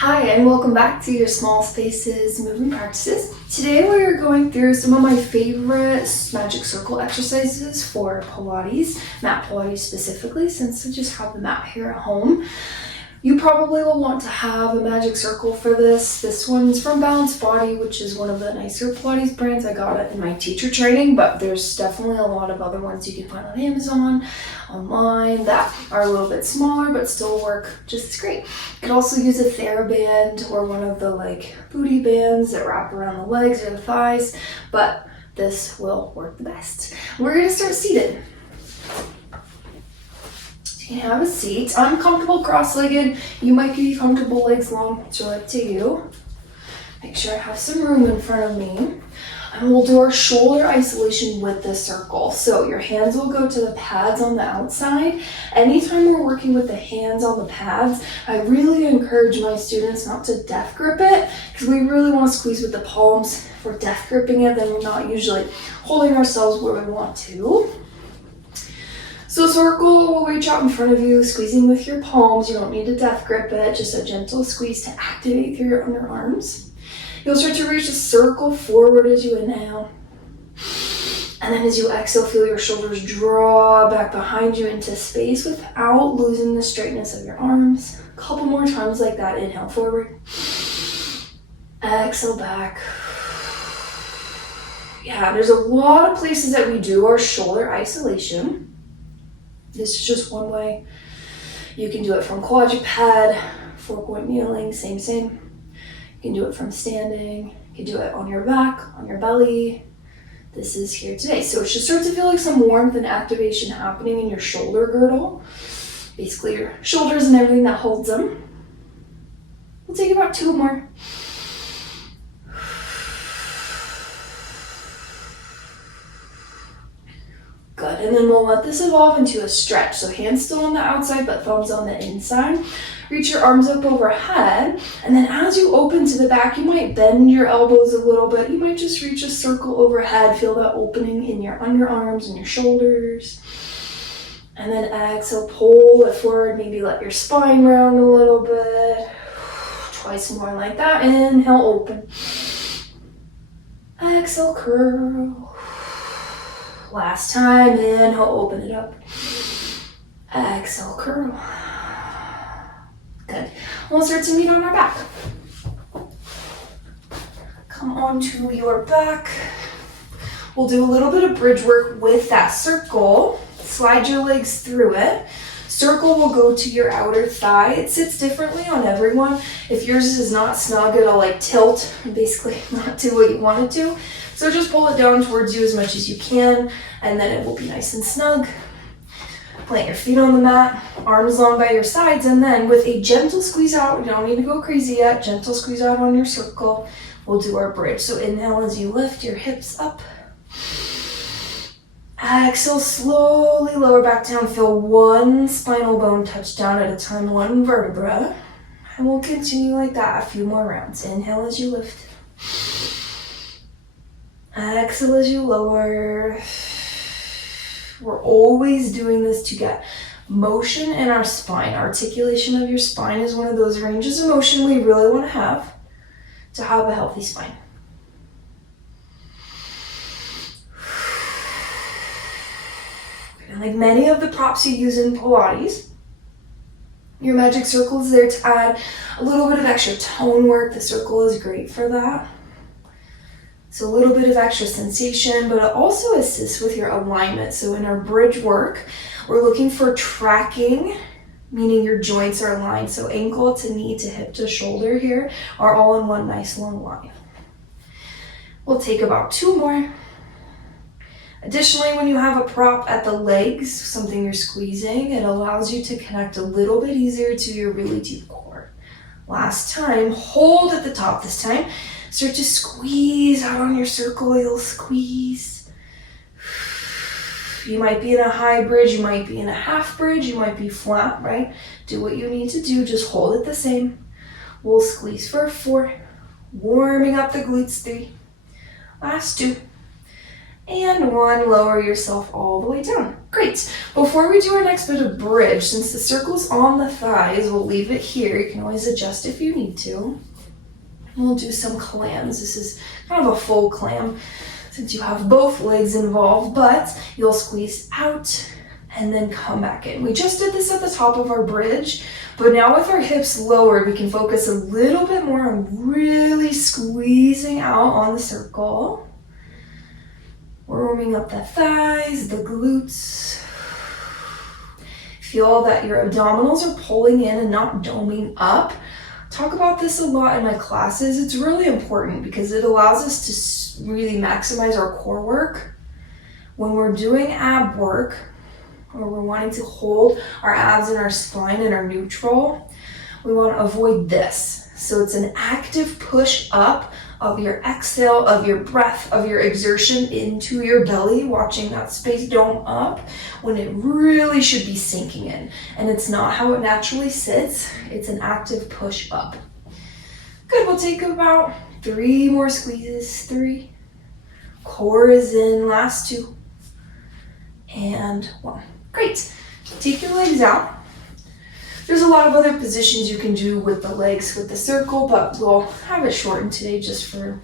Hi, and welcome back to your Small Spaces Movement Practices. Today we are going through some of my favorite magic circle exercises for Pilates, mat Pilates specifically, since I just have the mat here at home. You probably will want to have a magic circle for this. This one's from Balanced Body, which is one of the nicer Pilates brands. I got it in my teacher training, but there's definitely a lot of other ones you can find on Amazon, online, that are a little bit smaller but still work just as great. You could also use a TheraBand or one of the booty bands that wrap around the legs or the thighs, but this will work the best. We're gonna start seated. You can have a seat. I'm comfortable cross-legged. You might be comfortable legs long. It's really up to you. Make sure I have some room in front of me. And we'll do our shoulder isolation with the circle. So your hands will go to the pads on the outside. Anytime we're working with the hands on the pads, I really encourage my students not to death grip it, because we really want to squeeze with the palms. If we're death gripping it, then we're not usually holding ourselves where we want to. So circle will reach out in front of you, squeezing with your palms. You don't need to death grip it, just a gentle squeeze to activate through your underarms. You'll start to reach a circle forward as you inhale. And then as you exhale, feel your shoulders draw back behind you into space without losing the straightness of your arms. A couple more times like that. Inhale forward. Exhale back. Yeah, there's a lot of places that we do our shoulder isolation. This is just one way. You can do it from quadruped, 4-point kneeling, same. You can do it from standing. You can do it on your back, on your belly. This is here today. So it should start to feel like some warmth and activation happening in your shoulder girdle. Basically your shoulders and everything that holds them. We'll take about 2 more. Good, and then we'll let this evolve into a stretch. So hands still on the outside, but thumbs on the inside. Reach your arms up overhead, and then as you open to the back, you might bend your elbows a little bit. You might just reach a circle overhead. Feel that opening in your underarms and your shoulders. And then exhale, pull it forward. Maybe let your spine round a little bit. Twice more like that. Inhale, open. Exhale, curl. Last time, inhale, open it up. Exhale, curl. Good. We'll start to meet on our back. Come onto your back. We'll do a little bit of bridge work with that circle. Slide your legs through it. Circle will go to your outer thigh. It sits differently on everyone. If yours is not snug, it'll tilt and basically not do what you want it to. So just pull it down towards you as much as you can, and then it will be nice and snug. Plant your feet on the mat, arms long by your sides, and then with a gentle squeeze out, you don't need to go crazy yet, gentle squeeze out on your circle, we'll do our bridge. So inhale as you lift your hips up. Exhale, slowly lower back down. Feel one spinal bone touch down at a time, one vertebra. And we'll continue like that a few more rounds. Inhale as you lift. Exhale as you lower. We're always doing this to get motion in our spine. Articulation of your spine is one of those ranges of motion we really want to have a healthy spine. And like many of the props you use in Pilates, your magic circle is there to add a little bit of extra tone work. The circle is great for that. So a little bit of extra sensation, but it also assists with your alignment. So in our bridge work, we're looking for tracking, meaning your joints are aligned. So ankle to knee to hip to shoulder here are all in one nice long line. We'll take about 2 more. Additionally, when you have a prop at the legs, something you're squeezing, it allows you to connect a little bit easier to your really deep core. Last time, hold at the top this time. Start to squeeze out on your circle. You'll squeeze. You might be in a high bridge. You might be in a half bridge. You might be flat, right? Do what you need to do. Just hold it the same. We'll squeeze for 4. Warming up the glutes. 3. Last 2. And 1, lower yourself all the way down. Great. Before we do our next bit of bridge, since the circle's on the thighs, we'll leave it here. You can always adjust if you need to. We'll do some clams. This is kind of a full clam since you have both legs involved, but you'll squeeze out and then come back in. We just did this at the top of our bridge, but now with our hips lowered, we can focus a little bit more on really squeezing out on the circle. Warming up the thighs, the glutes. Feel that your abdominals are pulling in and not doming up. Talk about this a lot in my classes. It's really important because it allows us to really maximize our core work. When we're doing ab work, or we're wanting to hold our abs and our spine and our neutral, we want to avoid this. So it's an active push up of your exhale, of your breath, of your exertion into your belly, watching that space dome up when it really should be sinking in. And it's not how it naturally sits. It's an active push up. Good, we'll take about 3 more squeezes. 3. Core is in, last 2. And 1. Great. Take your legs out. There's a lot of other positions you can do with the legs with the circle, but we'll have it shortened today just for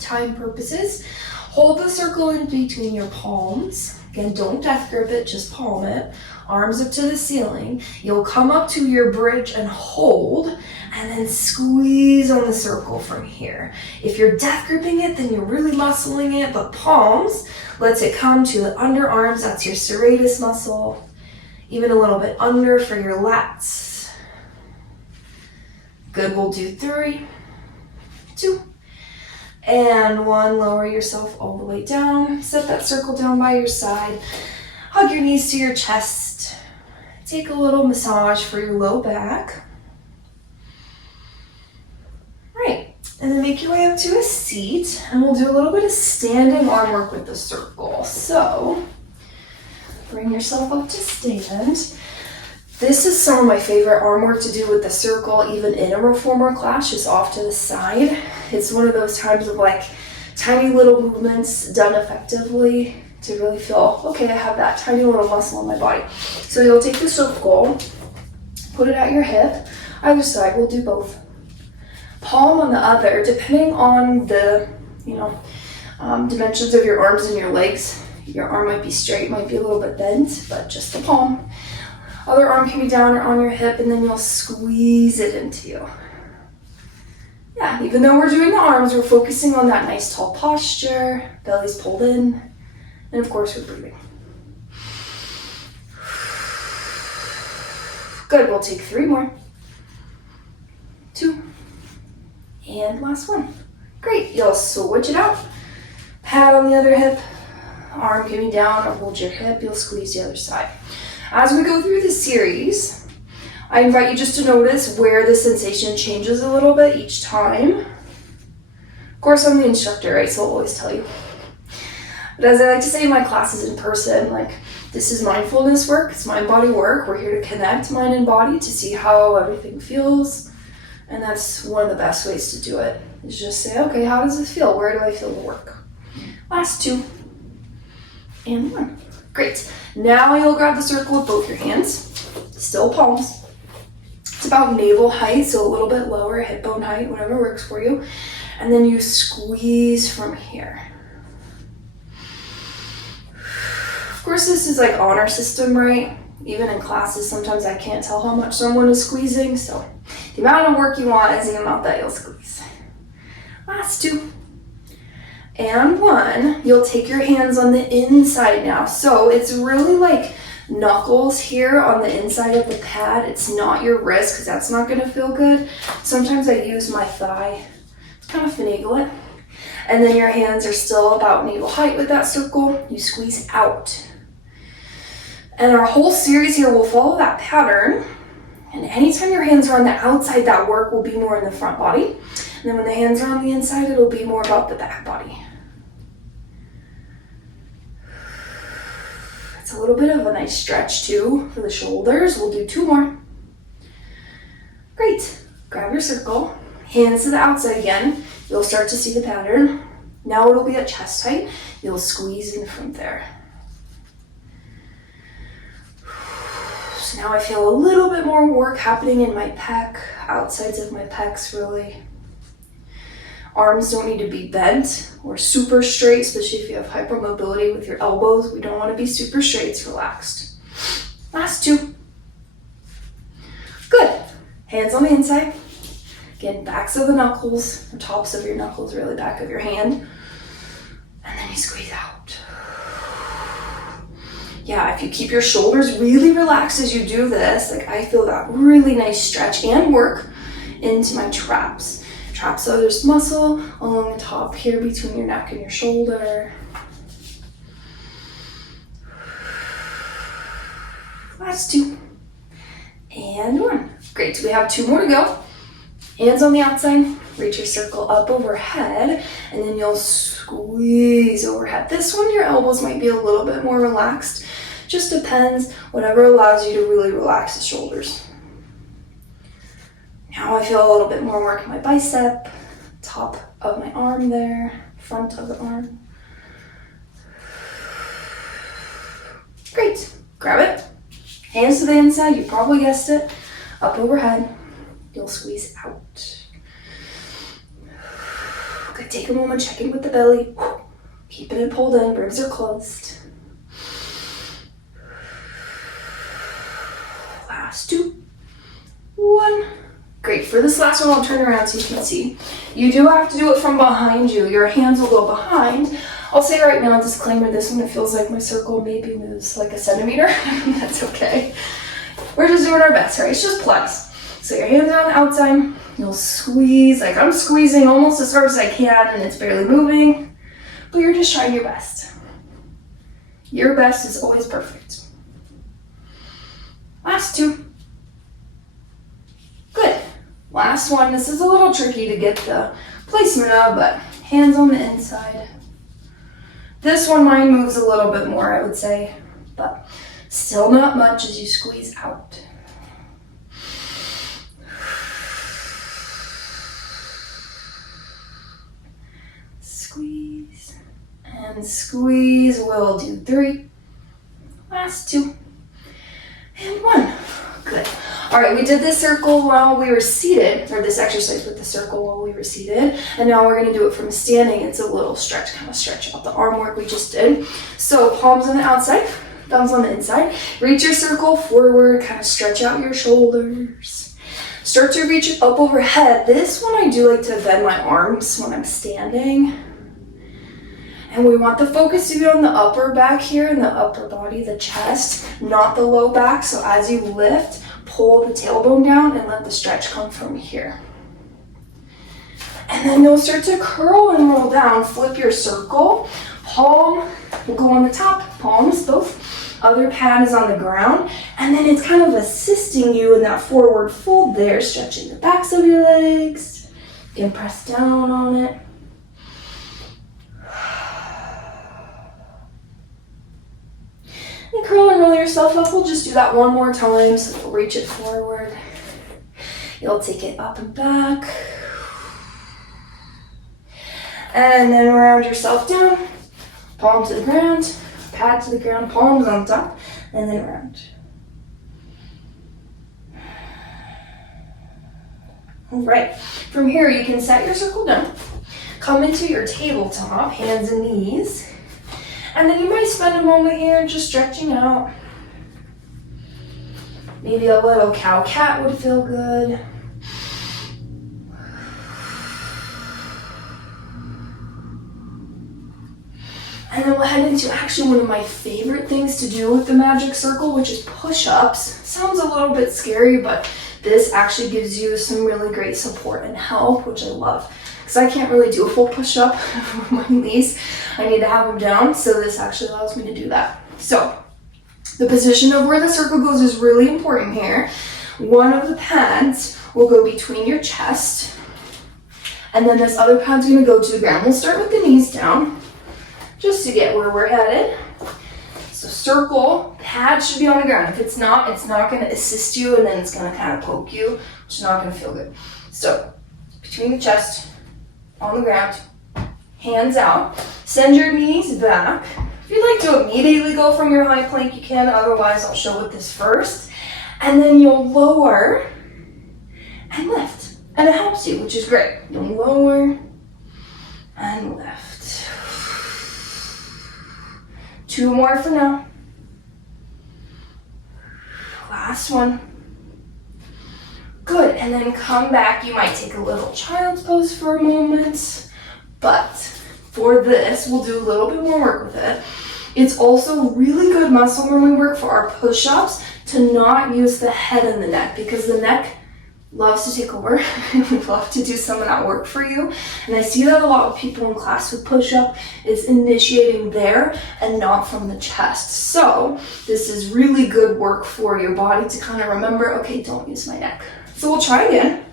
time purposes. Hold the circle in between your palms. Again, don't death grip it, just palm it. Arms up to the ceiling. You'll come up to your bridge and hold, and then squeeze on the circle from here. If you're death gripping it, then you're really muscling it, but palms lets it come to the underarms. That's your serratus muscle. Even a little bit under for your lats. Good, we'll do 3, 2, and 1. Lower yourself all the way down. Set that circle down by your side. Hug your knees to your chest. Take a little massage for your low back. Right, and then make your way up to a seat, and we'll do a little bit of standing arm work with the circle. So, bring yourself up to stand. This is some of my favorite arm work to do with the circle, even in a reformer class, just off to the side. It's one of those times of like tiny little movements done effectively to really feel, okay, I have that tiny little muscle in my body. So you'll take the circle, put it at your hip. Either side, we'll do both. Palm on the other, depending on the, dimensions of your arms and your legs. Your arm might be straight, might be a little bit bent, but just the palm. Other arm can be down or on your hip, and then you'll squeeze it into you. Yeah, even though we're doing the arms, we're focusing on that nice tall posture, belly's pulled in, and of course we're breathing. Good, we'll take 3 more. 2, and last 1. Great, you'll switch it out. Pad on the other hip. Arm can be down or hold your hip, you'll squeeze the other side. As we go through this series, I invite you just to notice where the sensation changes a little bit each time. Of course, I'm the instructor, right, so I'll always tell you. But as I like to say in my classes in person, this is mindfulness work, it's mind body work. We're here to connect mind and body to see how everything feels. And that's one of the best ways to do it, is just say, okay, how does this feel? Where do I feel the work? Last 2. And 1. Great. Now you'll grab the circle with both your hands, still palms. It's about navel height, so a little bit lower, hip bone height, whatever works for you. And then you squeeze from here. Of course, this is like honor system, right? Even in classes, sometimes I can't tell how much someone is squeezing, so the amount of work you want is the amount that you'll squeeze. Last 2. And 1, you'll take your hands on the inside now. So it's really like knuckles here on the inside of the pad. It's not your wrist, because that's not gonna feel good. Sometimes I use my thigh to kind of finagle it. And then your hands are still about navel height with that circle. You squeeze out. And our whole series here will follow that pattern. And anytime your hands are on the outside, that work will be more in the front body. And then when the hands are on the inside, it'll be more about the back body. It's a little bit of a nice stretch too for the shoulders. We'll do 2 more. Great. Grab your circle, hands to the outside again. You'll start to see the pattern. Now it'll be at chest height. You'll squeeze in from there. So now I feel a little bit more work happening in my pec, outsides of my pecs really. Arms don't need to be bent or super straight, especially if you have hypermobility with your elbows. We don't want to be super straight, it's relaxed. Last 2. Good. Hands on the inside. Again, backs of the knuckles, or tops of your knuckles, really back of your hand. And then you squeeze out. Yeah, if you keep your shoulders really relaxed as you do this, like I feel that really nice stretch and work into my traps. Traps are this muscle along the top here between your neck and your shoulder. Last 2. And 1. Great, so we have 2 more to go. Hands on the outside, reach your circle up overhead, and then you'll squeeze overhead. This one, your elbows might be a little bit more relaxed. Just depends, whatever allows you to really relax the shoulders. Now I feel a little bit more work in my bicep, top of my arm there, front of the arm. Great, grab it. Hands to the inside, you probably guessed it. Up overhead, you'll squeeze out. Good, take a moment, check in with the belly. Keeping it pulled in, ribs are closed. Last 2, 1. Great, for this last one, I'll turn around so you can see. You do have to do it from behind you. Your hands will go behind. I'll say right now, disclaimer, this one, it feels like my circle maybe moves like a centimeter. That's okay. We're just doing our best, right? It's just Pilates. So your hands are on the outside. You'll squeeze, like I'm squeezing almost as hard as I can and it's barely moving. But you're just trying your best. Your best is always perfect. Last 2. Good. Last one. This is a little tricky to get the placement of, but hands on the inside. This one, mine moves a little bit more, I would say, but still not much as you squeeze out. Squeeze and squeeze. We'll do 3. Last 2 and 1. Good. All right, we did this circle while we were seated, or this exercise with the circle while we were seated, and now we're going to do it from standing. It's a little stretch, kind of stretch out the arm work we just did. So palms on the outside, thumbs on the inside. Reach your circle forward, kind of stretch out your shoulders. Start to reach up overhead. This one I do like to bend my arms when I'm standing. And we want the focus to be on the upper back here and the upper body, the chest, not the low back. So as you lift, pull the tailbone down and let the stretch come from here. And then you'll start to curl and roll down, flip your circle. Palm will go on the top, palms both. Other pad is on the ground. And then it's kind of assisting you in that forward fold there, stretching the backs of your legs. You can press down on it. And curl and roll yourself up. We'll just do that one more time. So you'll reach it forward. You'll take it up and back. And then round yourself down. Palm to the ground, pad to the ground, palms on top, and then round. All right, from here you can set your circle down. Come into your tabletop, hands and knees. And then you might spend a moment here just stretching out. Maybe a little cow-cat would feel good. And then we'll head into actually one of my favorite things to do with the magic circle, which is push-ups. Sounds a little bit scary, but this actually gives you some really great support and help, which I love. Because I can't really do a full push-up with my knees. I need to have them down, so this actually allows me to do that. So, the position of where the circle goes is really important here. One of the pads will go between your chest, and then this other pad's gonna go to the ground. We'll start with the knees down, just to get where we're headed. So circle, pad should be on the ground. If it's not gonna assist you, and then it's gonna kind of poke you, which is not gonna feel good. So, between the chest, on the ground, hands out. Send your knees back. If you'd like to immediately go from your high plank, you can. Otherwise, I'll show with this first. And then you'll lower and lift. And it helps you, which is great. You'll lower and lift. 2 more for now. Last one. Good, and then come back. You might take a little child's pose for a moment, but for this, we'll do a little bit more work with it. It's also really good muscle memory work for our push-ups to not use the head and the neck, because the neck loves to take over. We love to do some of that work for you. And I see that a lot of people in class with push-up is initiating there and not from the chest. So this is really good work for your body to kind of remember, okay, don't use my neck. So we'll try again.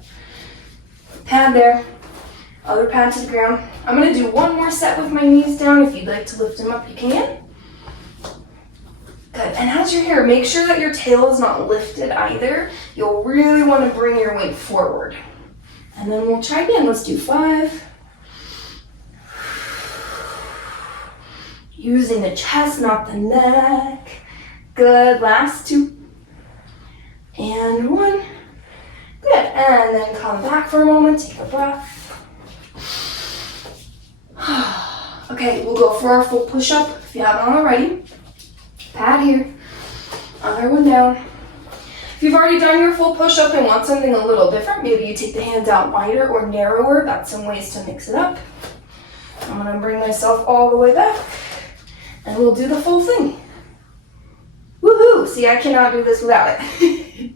Pad there, other pad to the ground. I'm gonna do one more set with my knees down. If you'd like to lift them up, you can. Good, and as you're here, make sure that your tail is not lifted either. You'll really want to bring your weight forward. And then we'll try again. Let's do 5. Using the chest, not the neck. Good, last 2. And 1. Good, and then come back for a moment, take a breath. Okay, we'll go for our full push-up if you haven't already. Pad here, other one down. If you've already done your full push-up and want something a little different, maybe you take the hands out wider or narrower. That's some ways to mix it up. I'm gonna bring myself all the way back and we'll do the full thing. Woohoo! See, I cannot do this without it.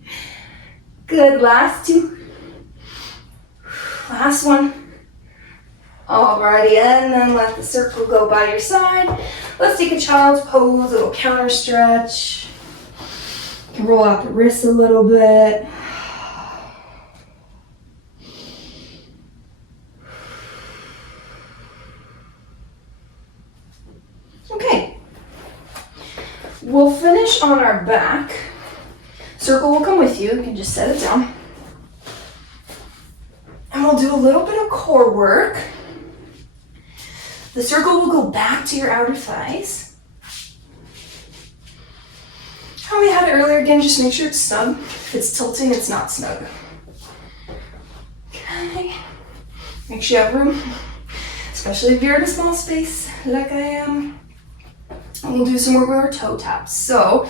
Good, last 2. Last one. Alrighty, and then let the circle go by your side. Let's take a child's pose, a little counter stretch. You can roll out the wrists a little bit. Okay. We'll finish on our back. Circle will come with you. You can just set it down. And we'll do a little bit of core work. The circle will go back to your outer thighs. How we had it earlier, again, just make sure it's snug. If it's tilting, it's not snug. Okay. Make sure you have room, especially if you're in a small space like I am. And we'll do some work with our toe taps. So,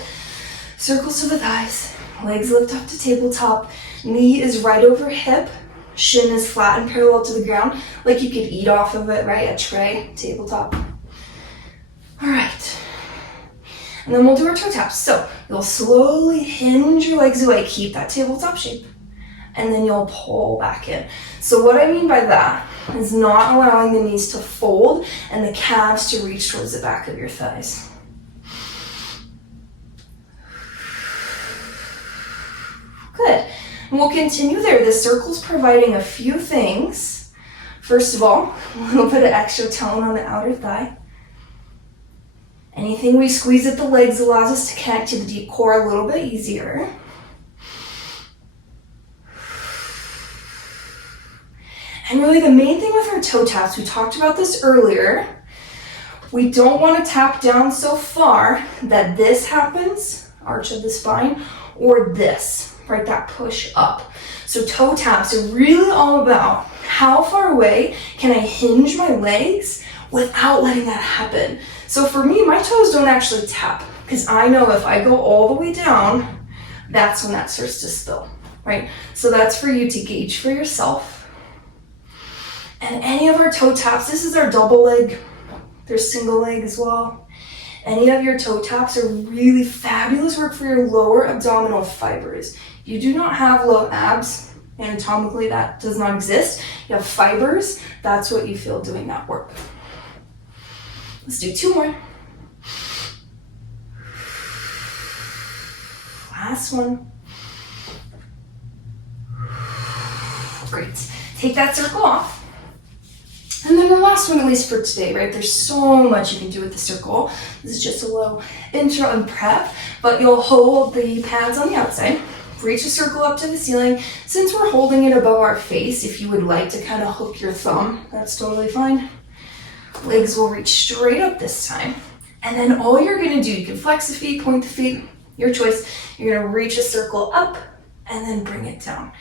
circles to the thighs, legs lift up to tabletop, knee is right over hip. Shin is flat and parallel to the ground, like you could eat off of it, right? A tray, tabletop. All right. And then we'll do our toe taps. So you'll slowly hinge your legs away, keep that tabletop shape, and then you'll pull back in. So what I mean by that is not allowing the knees to fold and the calves to reach towards the back of your thighs. Good. And we'll continue there. The circle's providing a few things. First of all, a little bit of extra tone on the outer thigh. Anything we squeeze at the legs allows us to connect to the deep core a little bit easier. And really the main thing with our toe taps, we talked about this earlier, we don't want to tap down so far that this happens, arch of the spine, or this, right, that push up. So toe taps are really all about how far away can I hinge my legs without letting that happen. So for me, my toes don't actually tap because I know if I go all the way down, that's when that starts to spill, right? So that's for you to gauge for yourself. And any of our toe taps, this is our double leg, there's single leg as well. Any of your toe taps are really fabulous work for your lower abdominal fibers. You do not have low abs, anatomically that does not exist. You have fibers, that's what you feel doing that work. Let's do 2 more. Last one. Great. Take that circle off. And then the last one, at least for today, right? There's so much you can do with the circle. This is just a little intro and prep, but you'll hold the pads on the outside, reach the circle up to the ceiling. Since we're holding it above our face, if you would like to kind of hook your thumb, that's totally fine. Legs will reach straight up this time. And then all you're gonna do, you can flex the feet, point the feet, your choice. You're gonna reach a circle up and then bring it down.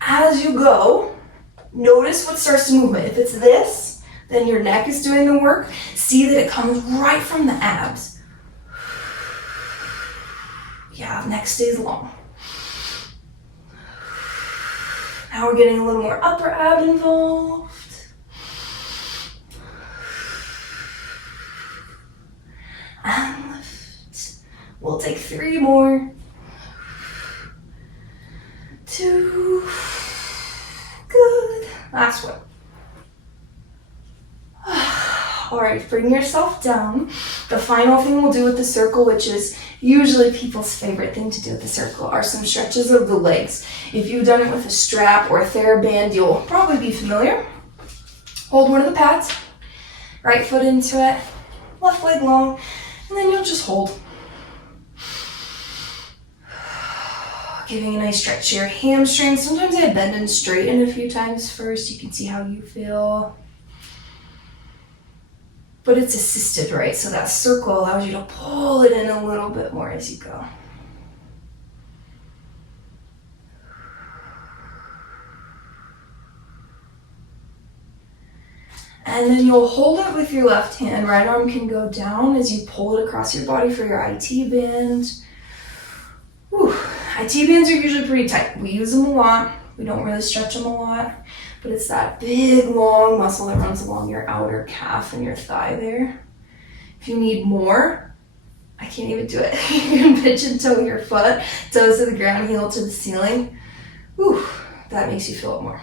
As you go, notice what starts to move. If it's this, then your neck is doing the work. See that it comes right from the abs. Yeah, neck stays long. Now we're getting a little more upper ab involved. And lift. We'll take 3 more. 2. Good. Last one. All right, bring yourself down. The final thing we'll do with the circle, which is usually people's favorite thing to do with the circle, are some stretches of the legs. If you've done it with a strap or a TheraBand, you'll probably be familiar. Hold one of the pads, right foot into it, left leg long, and then you'll just hold. Giving a nice stretch to your hamstrings. Sometimes I bend and straighten a few times first. You can see how you feel. But it's assisted, right? So that circle allows you to pull it in a little bit more as you go. And then you'll hold it with your left hand. Right arm can go down as you pull it across your body for your IT band. Whew. IT bands are usually pretty tight. We use them a lot. We don't really stretch them a lot. But it's that big, long muscle that runs along your outer calf and your thigh there. If you need more, I can't even do it. You can pitch and toe your foot, toes to the ground, heel to the ceiling. Whew, that makes you feel it more.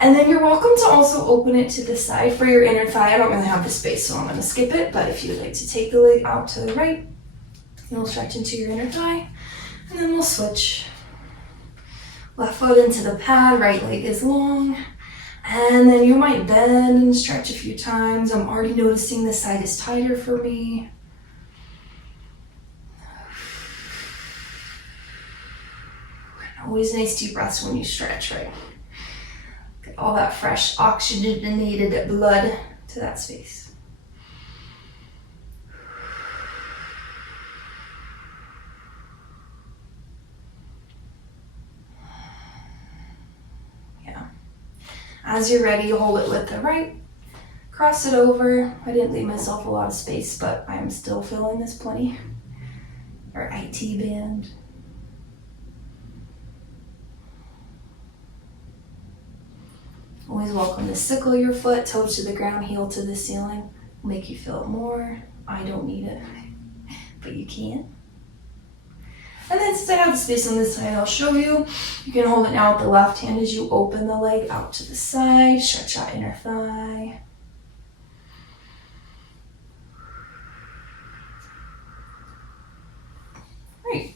And then you're welcome to also open it to the side for your inner thigh. I don't really have the space, so I'm gonna skip it. But if you'd like to take the leg out to the right, you'll stretch into your inner thigh, and then we'll switch. Left foot into the pad, right leg is long. And then you might bend and stretch a few times. I'm already noticing this side is tighter for me. Always nice deep breaths when you stretch, right? Get all that fresh oxygenated blood to that space. As you're ready, you hold it with the right, cross it over. I didn't leave myself a lot of space, but I'm still feeling this plenty. Or IT band. Always welcome to sickle your foot, toes to the ground, heel to the ceiling. Will make you feel it more. I don't need it, but you can. And then since I have the space on this side, I'll show you. You can hold it now with the left hand as you open the leg out to the side, stretch that inner thigh. Great.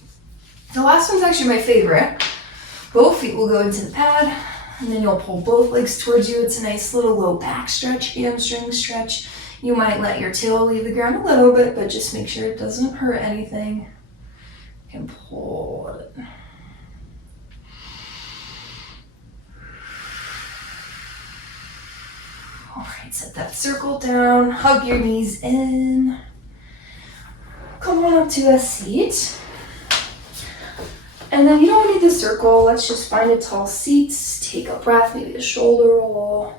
The last one's actually my favorite. Both feet will go into the pad, and then you'll pull both legs towards you. It's a nice little low back stretch, hamstring stretch. You might let your tail leave the ground a little bit, but just make sure it doesn't hurt anything. And pull it. All right, set that circle down, hug your knees in. Come on up to a seat. And then you don't need the circle. Let's just find a tall seat. Take a breath, maybe a shoulder roll.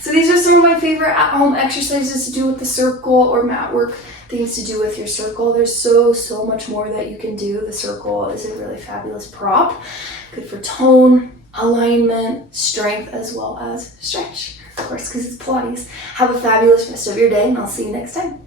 So these are some of my favorite at-home exercises to do with the circle or mat work, things to do with your circle. There's so much more that you can do. The circle is a really fabulous prop. Good for tone, alignment, strength, as well as stretch, of course, because it's Pilates. Have a fabulous rest of your day, and I'll see you next time.